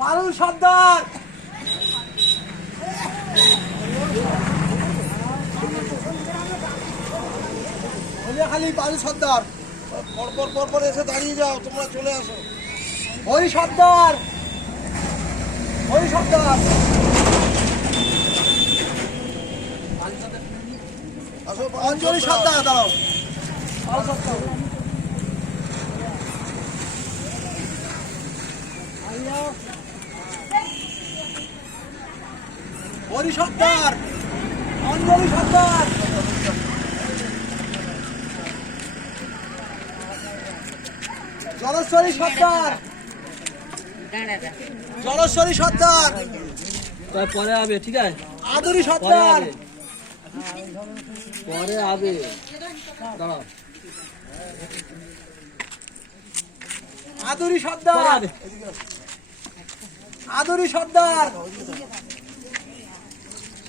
পারুল সর্দার খালি পারুল সর্দার পরপর এসে দাঁড়িয়ে যাও, তোমরা চলে আসো। হরি সর্দার, হরি সর্দার আসো। অঞ্জলি সর্দার দাঁড়াও। হরি সর্দার, অঞ্জলি সর্দার, জলেশ্বরী সর্দার, জলেশ্বরী সর্দার পরে আবে, ঠিক আছে? আদুরি সর্দার পরে আবে, দাঁড়াও। আদুরি সর্দার, আদুরি সর্দার